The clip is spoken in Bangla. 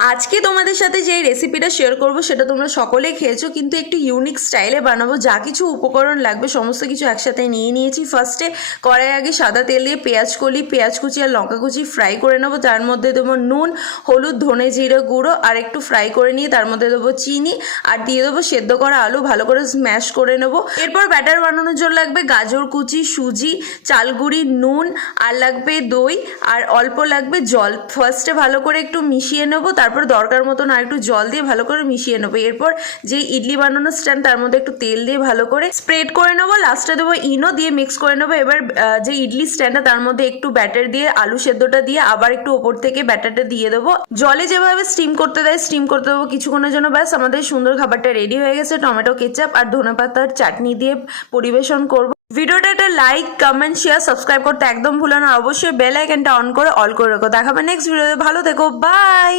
আজকে তোমাদের সাথে যে রেসিপিটা শেয়ার করব সেটা তোমরা সকলেই খেয়েছো, কিন্তু একটু ইউনিক স্টাইলে বানাবো। যা কিছু উপকরণ লাগবে সমস্ত কিছু একসাথে নিয়ে নিয়েছি। ফার্স্টে কড়াই আগে সাদা তেল দিয়ে পেঁয়াজ কুচি আর লঙ্কা কুচি ফ্রাই করে নেবো। তার মধ্যে দেবো নুন, হলুদ, ধনে জিরে গুঁড়ো আর একটু ফ্রাই করে নিয়ে তার মধ্যে দেবো চিনি আর দিয়ে দেবো সেদ্ধ করা আলু, ভালো করে স্ম্যাশ করে নেবো। এরপর ব্যাটার বানানোর জন্য লাগবে গাজর কুচি, সুজি, চালগুড়ি, নুন আর লাগবে দই আর অল্প লাগবে জল। ফার্স্টে ভালো করে একটু মিশিয়ে নেবো, তারপর দরকার মতন আর একটু জল দিয়ে ভালো করে মিশিয়ে নেবো। এরপর যে ইডলি বানানোর স্ট্যান্ড তার মধ্যে একটু তেল দিয়ে ভালো করে স্প্রেড করে নেবো। লাস্টে দেবো ইনো দিয়ে মিক্স করে নেবো। এবার যে ইডলি স্ট্যান্ডটা তার মধ্যে একটু ব্যাটার দিয়ে আলু সেদ্ধটা দিয়ে আবার একটু ওপর থেকে ব্যাটারটা দিয়ে দেবো। জলে যেভাবে স্টিম করতে দেয় স্টিম করতে দেবো কিছুক্ষণের জন্য। ব্যাস আমাদের সুন্দর খাবারটা রেডি হয়ে গেছে। টমেটো কেচাপ আর ধনেপাতার চাটনি দিয়ে পরিবেশন করবো। ভিডিওটা একটা লাইক, কমেন্ট, শেয়ার, সাবস্ক্রাইব করতে একদম ভুলো না। অবশ্যই বেল আইকনটা অন করে অল করে রাখো। দেখাবে নেক্সট ভিডিওতে। ভালো থেকো, বাই।